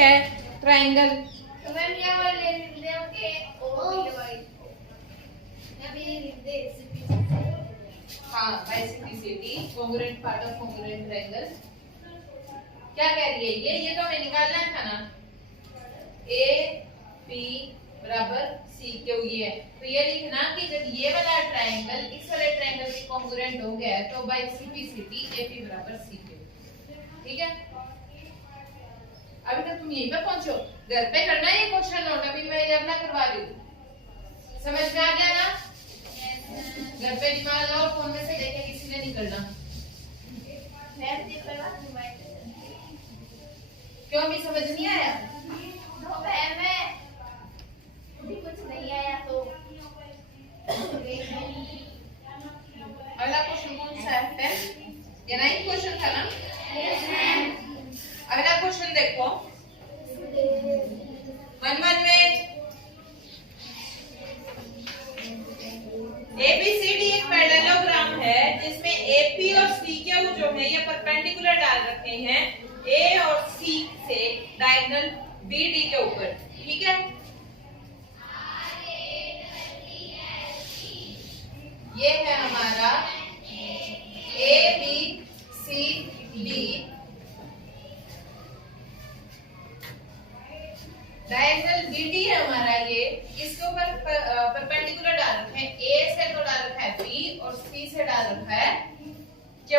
है ट्राइंगल। हाँ, बाइसेक्टिसिटी congruent part of congruent triangle. क्या कह रही है ये तो हमें निकालना था ना, ए पी बराबर सी क्यू ये है। तो ये लिखना कि जब ये वाला ट्रायंगल इस वाले ट्रायंगल के कॉन्ग्रुएंट हो गया तो बाइसेक्टिसिटी ए पी बराबर सी क्यू। ठीक है, अभी तक तुम यहीं पे पहुंचो, घर पे करना है ये क्वेश्चन नोट, अभी मैं ये अपना करवा रही हूँ। समझ में आ गया ना? घर पे दिमाग लगाओ, फोन में से देखे किसी ने नहीं करना। क्यों भी समझ नहीं आया? कुछ नहीं आया तो अगला क्वेश्चन कौन सा है? ये 9 क्वेश्चन था ना? अगला क्वेश्चन देखो 1 में ABCD एक पैरेललोग्राम है जिसमें AP और CQ जो है ये परपेंडिकुलर डाल रखे हैं A और C से डायगोनल BD के ऊपर। ठीक है, ये है हमारा ABCD, डायगोनल BD है हमारा ये, इसके ऊपर परपेंडिकुलर डाल रखे हैं। A से तो डाल रखा है B और C से डाल रखा है Q।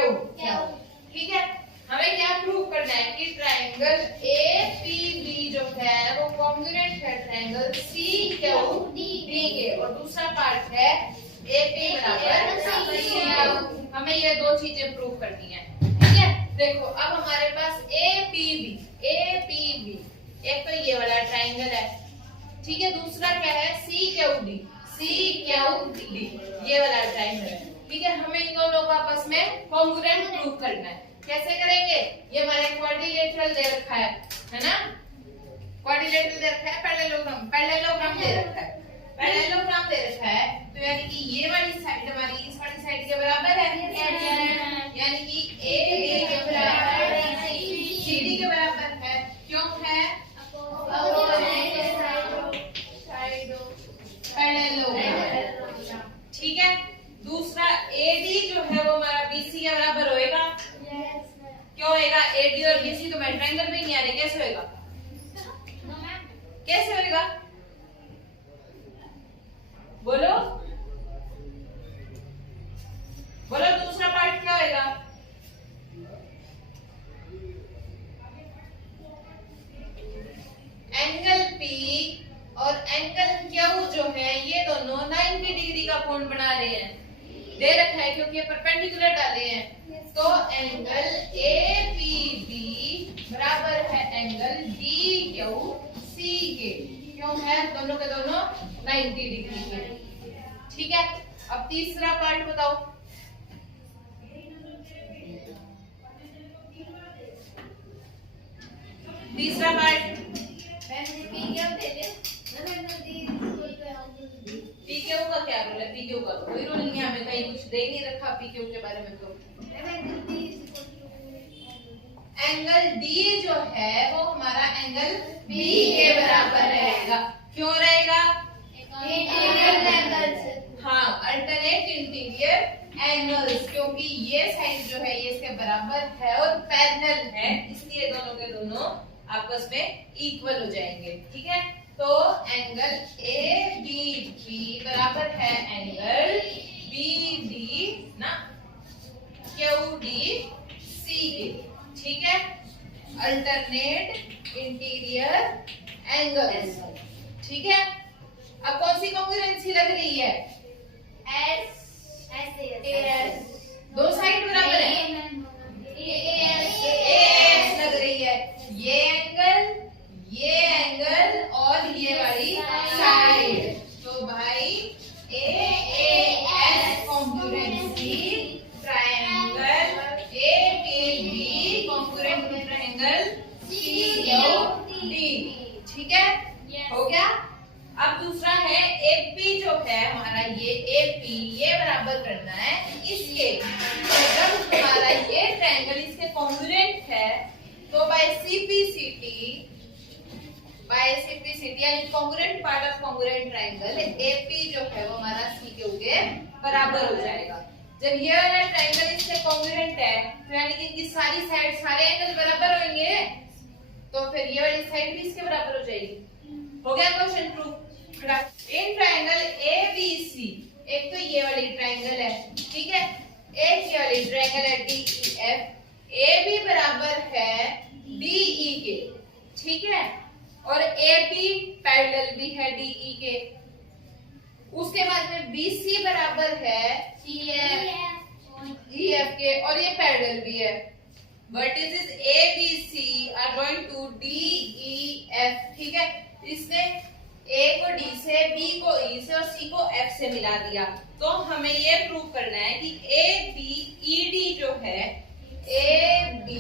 ठीक है, हमें क्या प्रूव करना है कि ट्रायंगल APB जो है वो कॉन्ग्रुएंट है ट्रायंगल CQD के, और दूसरा पार्ट है AP बराबर CQ। हमें ये दो चीजें प्रूव करनी है। ठीक है, देखो अब हमारे पास APB एक तो ये वाला ट्रायंगल है, ठीक है, दूसरा क्या है CQD ये वाला ट्रायंगल है। ठीक है, हमें इन दोनों को आपस में कॉन्ग्रुएंट प्रूव करना है। कैसे करेंगे? ये हमारे क्वाड्रिलेटरल दे रखा है ना, क्वाड्रिलेटरल दे रखा है, पैरेललोग्राम दे रखा है, पैरेललोग्राम दे रखा है, तो यानी कि ये वाली साइड हमारी इस वाली साइड के बराबर है, यानी कि AD के बराबर CD के बराबर है। क्यों है? पैरेललोग्राम। ठीक है, दूसरा AD जो है वो हमारा BC के बराबर होएगा। क्यों होएगा? AD और BC तो मैं ट्रायंगल में नहीं आ रहे, कैसे होएगा? कैसे होएगा? बोलो बोलो, दूसरा पार्ट क्या होएगा? एंगल P और एंगल Q जो है ये दोनों 90 डिग्री का कोण बना रहे हैं, दे रखा है क्योंकि ये परपेंडिकुलर डाले हैं। तो एंगल APB बराबर है एंगल DQC के। क्यों है? दोनों के दोनों 90 डिग्री के। ठीक है, अब तीसरा पार्ट बताओ। तीसरा पार्ट PQ का क्या रोल है? PQ का कोई रोल नहीं है, हमें कहीं कुछ दे नहीं रखा PQ के बारे में। तो एंगल D जो है वो हमारा एंगल B के बराबर रहेगा। क्यों रहेगा? हाँ, अल्टरनेट इंटीरियर एंगल्स, क्योंकि ये साइड जो है ये इसके बराबर है और पैरेलल है, इसलिए दोनों के दोनों आपस में इक्वल हो जाएंगे। ठीक है, तो एंगल ABB बराबर है एंगल BD ना QDC के। ठीक है, अल्टरनेट इंटीरियर एंगल्स। ठीक है, अब कौन सी कॉन्ग्रुएंसी लग रही है? दो साइड बराबर है, AS लग रही है। ये एंगल और ये वाली साइड, तो भाई AAS congruency triangle APB congruent triangle CQD। ठीक है, हो गया। अब दूसरा है AP जो है हमारा, ये AP ये बराबर करना है इसके। जब हमारा ये ट्रायंगल इसके कॉन्ग्रुएंट है तो by CPCT congruent triangle AP जो है वो हमारा सीक्यू के बराबर हो जाएगा। जब ये वाला ट्राइंगल इससे कॉन्ग्रुएंट है तो यानी कि इनकी सारी साइड सारे एंगल बराबर होंगे, तो फिर ये वाली साइड भी इसके बराबर हो जाएगी। हो गया question proof. In triangle ABC, एक तो ये वाली ट्राइंगल है, ठीक है, एक ये वाली ट्राइंगल है डीईएफ, ए भी बराबर है डीई के, ठीक है, और ए बी पैरेलल भी है डीई के। उसके बाद में बीसी बराबर है ईएफ के और ये पैरेलल भी है। Vertices A B C are going to D E F, ठीक है, इसने ए को डी से, बी को ई से और सी को एफ से मिला दिया। तो हमें ये प्रूव करना है कि ए बी ई डी जो है, ए बी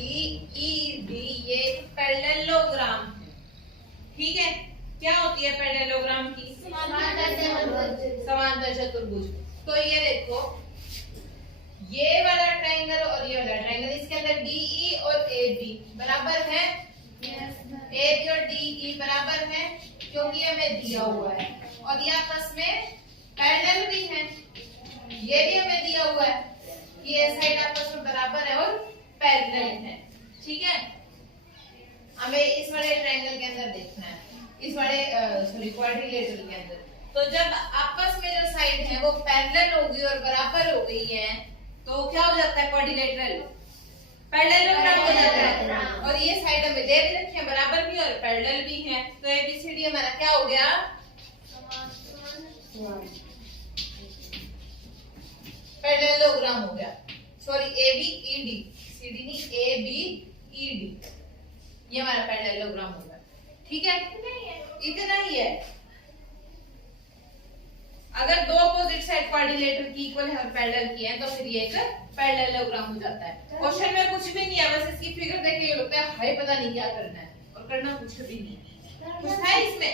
ई डी ये पैरेललोग्राम है, ठीक है। क्या होती है पैरेललोग्राम की? समांतर चतुर्भुज। तो ये देखो, ये वाला ट्राइंगल और ये वाला ट्राइंगल, इसके अंदर डीई और एबी बराबर है, एबी और डीई बराबर है क्योंकि हमें दिया हुआ है, और ये आपस में पैरेलल भी है, ये भी हमें दिया हुआ है, ये साइड आपस में बराबर है और पैरेलल है, ठीक है। हमें इस वाले ट्राइंगल के अंदर देखना है, इस वाले क्वाड्रिलेटरल के अंदर। तो जब आपस में जो साइड है वो पैरेलल होगी और बराबर हो गई है तो क्या हो जाता है? क्वाड्रिलेटरल पैरेललोग्राम हो जाता है। और ये साइड हमें दे भी रखी है, बराबर भी और पैरेलल भी है, तो एबीसीडी हमारा क्या हो गया? पैरेललोग्राम हो गया। सॉरी, एबीईडी, सीडी नहीं, एबीईडी, ये हमारा पैरेललोग्राम होगा, ठीक है। इतना ही है। अगर दो अपोजिट साइड क्वाड्रिलेटरल की इक्वल है और पैरेलल की है तो फिर ये एक पैरेललोग्राम हो जाता है। क्वेश्चन में कुछ भी नहीं है, बस इसकी फिगर देख के ये लगता है हाय पता नहीं क्या करना है, और करना कुछ भी नहीं। कुछ है इसमें।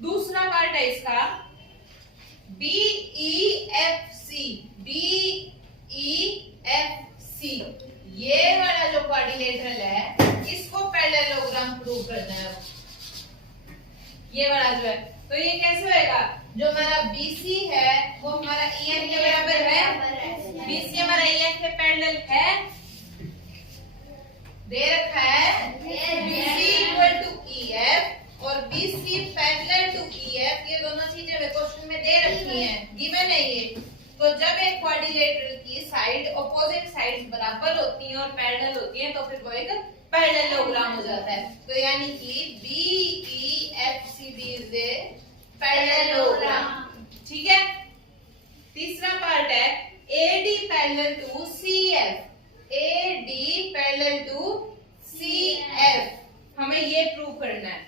दूसरा पार्ट है इसका BEFC, BEFC, ये वाला जो क्वाड्रिलेटरल है इसको पैरेललोग्राम प्रूव करना है। ये वाला जो है, तो ये कैसे होएगा? जो हमारा BC है वो हमारा EF के बराबर है, BC हमारा EF के पैरेलल है, दे रखा है BC इक्वल टू EF और BC पैरेलल टू EF, ये दोनों चीजें हमें क्वेश्चन में दे रखी हैं, गिवन है ये। तो जब एक क्वाड्रिलेटरल की साइड अपोजिट साइड्स बराबर होती हैं और पैरेलल होती हैं तो फिर वो एक पैरेललोग्राम हो जाता है। तो यानी कि BEFCD इज ए पैरेललोग्राम, ठीक है। तीसरा पार्ट है AD parallel to CF, AD parallel to CF, हमें ये प्रूव करना है।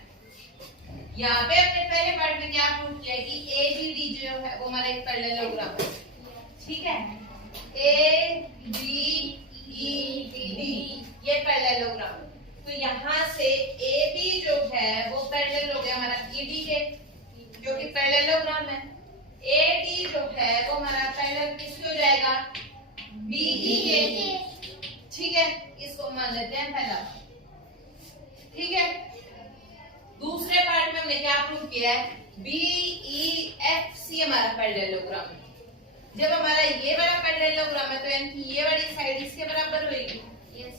यहाँ पे हमने पहले पार्ट में क्या प्रूव किया कि ABD जो है वो हमारा एक पैरेललोग्राम है, ठीक है। ABED ये पैरेललोग्राम। तो यहाँ से AB जो है वो पैरेलल हो गया हमारा ED के, क्योंकि पैरेललोग्राम है। AD जो है वो हमारा पैरेलल किसके हो जाएगा? BE के, ठीक है। इसको मान लेते हैं पहला, ठीक है। दूसरे पार्ट में हमने क्या प्रूव किया है? BEFC हमारा पैरेललोग्राम है। जब हमारा ये वाला पैरेललोग्राम है तो यानी कि ये वाली साइड इसके बराबर होगी,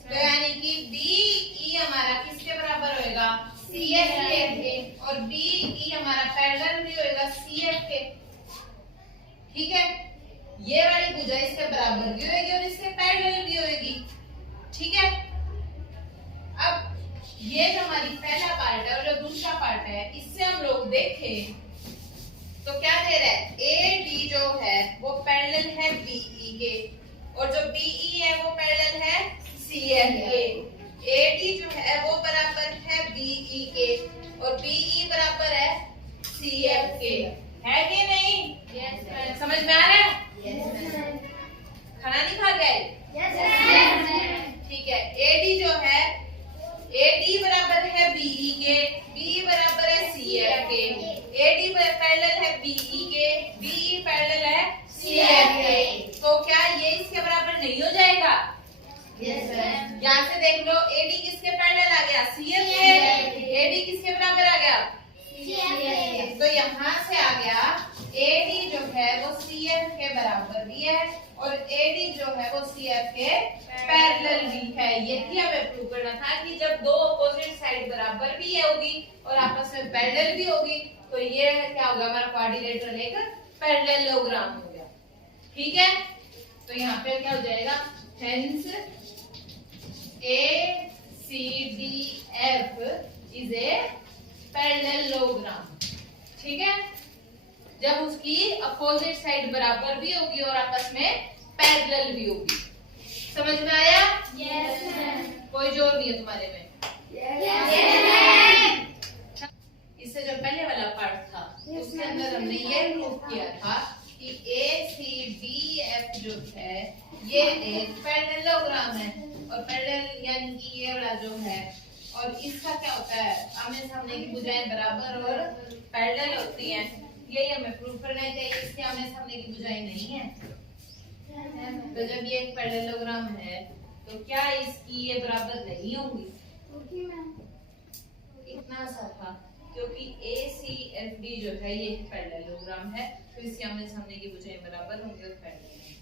तो यानी कि BE हमारा किसके बराबर होएगा? CF के, और BE हमारा पैरेलल भी होएगा CF के, ठीक है। ये वाली भुजा इसके बराबर भी होगी और इसके पैरेलल भी होगी, ठीक है। अब ये जो हमारी पहला पार्ट है और जो दूसरा पार्ट है, इससे हम लोग देखें तो क्या दे रहा है? AD जो है वो पैरेलल है BE के, और जो BE है वो पैरेलल है CF के। AD जो है वो बराबर है BE के और BE बराबर है CF के, है कि नहीं? Yes, समझ में आ रहा है? yes, खाना नहीं खा गए? yes, ठीक है। AD जो है, AD बराबर है BE के, BE बराबर है CF के, AD पैरेलल है BE के, BE पैरेलल है CF के। तो क्या ये इसके बराबर नहीं हो जाएगा? यहाँ से देख लो, AD किसके पैरेलल आ गया? CF के। AD किसके बराबर आ गया? तो यहाँ बराबर भी ये होगी और आपस में पैरेलल भी होगी, तो ये क्या होगा, हमारा क्वाड्रिलेटरल एक पैरेललोग्राम हो गया। ठीक है, तो यहाँ पे क्या हो जाएगा, hence ACDF is a parallelogram. ठीक है, जब उसकी अपोजिट साइड बराबर भी होगी और आपस में पैरेलल भी होगी। समझ में आया? Yes, ma'am. कोई जोर नहीं है तुम्हारे में। Yes, ma'am. इससे जो पहले वाला पार्ट था उसके अंदर हमने ये प्रूव किया था कि ACDF जो है ये एक पैरेललोग्राम है, और पैरेलल यानी कि ये वाला जो है, और इसका क्या होता है, आमने सामने की भुजाएं बराबर और पैरेलल होती हैं। यही हमें प्रूव करना चाहिए, इसके आमने सामने की भुजाएं नहीं है। तो जब ये एक पैरेललोग्राम है तो क्या इसकी ये बराबर नहीं होंगी? Okay, ma'am. इतना सा था, क्योंकि ACFD जो है ये एक पैरेललोग्राम है, तो इसके आमने सामने की भुजाएं बराबर होंगी और पैरेलल होंगी।